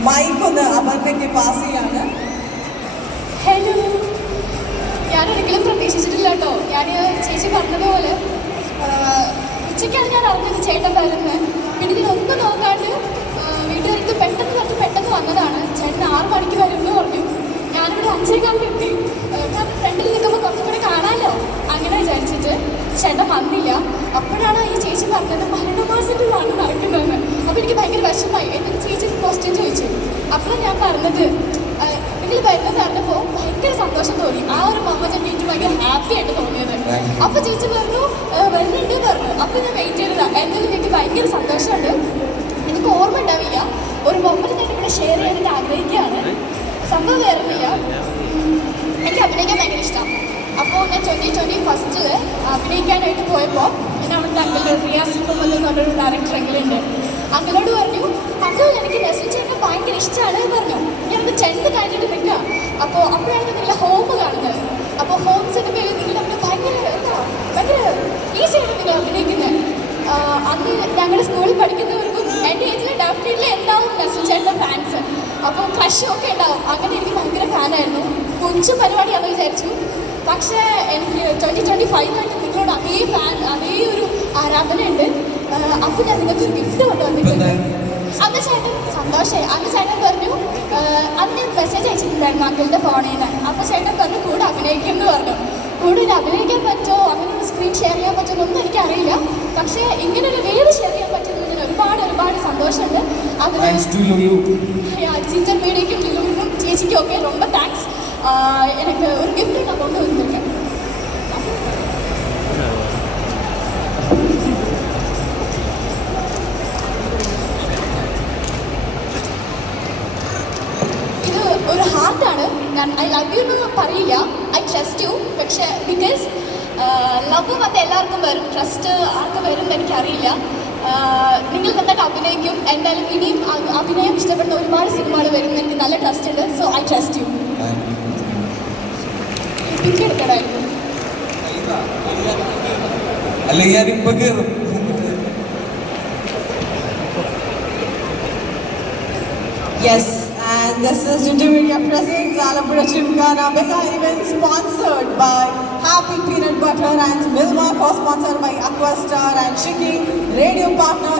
അപർണയ്ക്ക് pass ചെയ്യാണ്. Hello. ഞാൻ ഒരിക്കലും പ്രതീക്ഷിച്ചിട്ടില്ല കേട്ടോ. ഞാൻ ചേച്ചി പറഞ്ഞതുപോലെ ഉച്ചയ്ക്കാണ് ഞാൻ അറിഞ്ഞത് ചേട്ടൻ വരുന്നത്. പിന്നെ ഇതിനൊന്നും നോക്കാണ്ട് വീട്ടുകാർക്ക് പെട്ടെന്ന് പറഞ്ഞ് പെട്ടെന്ന് വന്നതാണ്. ചേട്ടൻ ആറ് മണിക്ക് വരും എന്ന് പറഞ്ഞു. ഞാനിവിടെ അഞ്ചേകാലിന് എത്തി ആഹ്, കാരണം ഫ്രണ്ടിൽ നിൽക്കുമ്പോൾ കുറച്ചും കൂടെ കാണാമല്ലോ അങ്ങനെ വിചാരിച്ചിട്ട് ചേട്ടൻ വന്നില്ല അപ്പോഴാണ് ഈ ചേച്ചി പറഞ്ഞത് മരണമാസത്തിലാണ് നടക്കുന്നതെന്ന് അപ്പോൾ എനിക്ക് ഭയങ്കര വിഷമമായി എന്നിട്ട് ചേച്ചി ക്വസ്റ്റ്യൻ ചോദിച്ചു അപ്പോൾ ഞാൻ പറഞ്ഞത് നിങ്ങൾ വരുന്നത് അറിഞ്ഞപ്പോൾ ഭയങ്കര സന്തോഷം തോന്നി ആ ഒരു മൊമെന്റ് എനിക്ക് ഭയങ്കര ഹാപ്പി ആയിട്ട് തോന്നിയത്. അപ്പൊ ചേച്ചി പറഞ്ഞു "ഏ, വരുന്നുണ്ട് പറഞ്ഞു. അപ്പൊ ഞാൻ വെയിറ്റ് ചെയ്തതാ. എന്തായാലും എനിക്ക് ഭയങ്കര സന്തോഷമുണ്ട്. എനിക്ക് ഓർമ്മ ഉണ്ടാവില്ല. ഒരു മൊമെന്റ് ഞാൻ ഇവിടെ ഷെയർ ചെയ്യാനായിട്ട് ആഗ്രഹിക്കുകയാണ്. സംഭവം വേറൊന്നുമില്ല. എനിക്ക് അഭിനയിക്കാൻ ഭയങ്കര ഇഷ്ടം. അപ്പോൾ ഞാൻ ട്വന്റി ട്വന്റി ഫസ്റ്റിൽ അഭിനയിക്കാനായിട്ട് പോയപ്പോൾ ഞാൻ അവിടുത്തെ അങ്കിൾ റിയാസ് മുഹമ്മദ് എന്ന് പറഞ്ഞൊരു ഡയറക്ടർ അങ്കിളുണ്ട്. അങ്കിളോട് പറഞ്ഞു അങ്കിൾ എനിക്ക് നസിച്ചേനെ ഭയങ്കര ഇഷ്ടമാണ് പറഞ്ഞു. ഞാനത് ചെണ്ട് കഴിഞ്ഞിട്ട് നിൽക്കുക അപ്പോൾ അപ്പോഴാണ് നിങ്ങളുടെ ഹോം കാണുന്നത് അപ്പോൾ ഹോം സിനിമയിൽ നിങ്ങൾ അവിടെ ഭയങ്കര എന്താ ഭയങ്കര ഈസിയായിട്ട് നിങ്ങൾ അഭിനയിക്കുന്നത് അന്ന് ഞങ്ങളുടെ സ്കൂളിൽ പഠിക്കുന്നവർക്കും എന്റെ ഏജിൽ ഡെഫിനറ്റ്ലി ഉണ്ടാവും ചേട്ടന്റെ ഫാൻസ് അപ്പോൾ ക്രഷൊക്കെ ഉണ്ടാവും. അങ്ങനെ എനിക്ക് ഭയങ്കര ഫാനായിരുന്നു പരിപാടി പരിപാടിയാണെന്ന് വിചാരിച്ചു. പക്ഷേ എനിക്ക് ട്വന്റി ട്വന്റി ഫൈവ് ആയിട്ട് നിങ്ങളോട് അതേ ഫാൻ അതേ ഒരു ആരാധനയുണ്ട്. അപ്പോൾ ഞാൻ നിങ്ങൾക്ക് ഒരു ഗിഫ്റ്റ് കൊണ്ടുവന്നിട്ടുണ്ട് അന്ന് ചേട്ടൻ സന്തോഷമായി അന്ന് ചേട്ടൻ പറഞ്ഞു അന്ന് ഞാൻ മെസ്സേജ് അയച്ചിട്ടുണ്ടായിരുന്നു അങ്കിളുടെ ഫോണിൽ നിന്ന് അപ്പോൾ ചേട്ടൻ പറഞ്ഞു കൂടെ അഭിനയിക്കുമെന്ന് പറഞ്ഞു. കൂടെ ഒരു അഭിനയിക്കാൻ പറ്റുമോ? അങ്ങനെ ഒരു സ്ക്രീൻ ഷെയർ ചെയ്യാൻ പറ്റുമോ? ഒന്നും എനിക്കറിയില്ല. പക്ഷേ ഇങ്ങനെ ഒരു വേദി ഷെയർ ചെയ്യാൻ പറ്റുന്നതിന് ഒരുപാട് ഒരുപാട് സന്തോഷമുണ്ട് അതിന് താങ്ക്സ് ടു ലുലു ജിഞ്ചർ മീഡിയയ്ക്കും ലിലുവിനും ചേച്ചിക്കും ഒക്കെ ரொம்ப താങ്ക്സ് எனக்கு ஒரு gift நான் கொண்டு வந்திருக்கேன் ഇത് ഒരു ഹാർട്ടാണ് ഞാൻ ഐ ലവ് യു എന്ന് പറയില്ല ഐ ട്രസ്റ്റ് യു പക്ഷേ ബിക്കോസ് ലവ് വന്ന് എല്ലാവർക്കും വരും. ട്രസ്റ്റ് ആർക്ക് വരും എന്ന് എനിക്കറിയില്ല നിങ്ങൾ നന്നായിട്ട് അഭിനയിക്കും. എന്തായാലും ഇനിയും അഭിനയം ഇഷ്ടപ്പെടുന്ന ഒരുപാട് സിനിമകൾ വരും എനിക്ക് നല്ല ട്രസ്റ്റ് ഉണ്ട്. So I trust you pic എടുക്കണമായിരുന്നു അല്ലെങ്കിൽ ഞാൻ ഇപ്പൊ കയറും Yes, and this is Ginger Media Presents Alapura Chimkana Mega event sponsored by Happy Peanut Butter and Milma, co-sponsored by Aquastar and Shiki, radio partner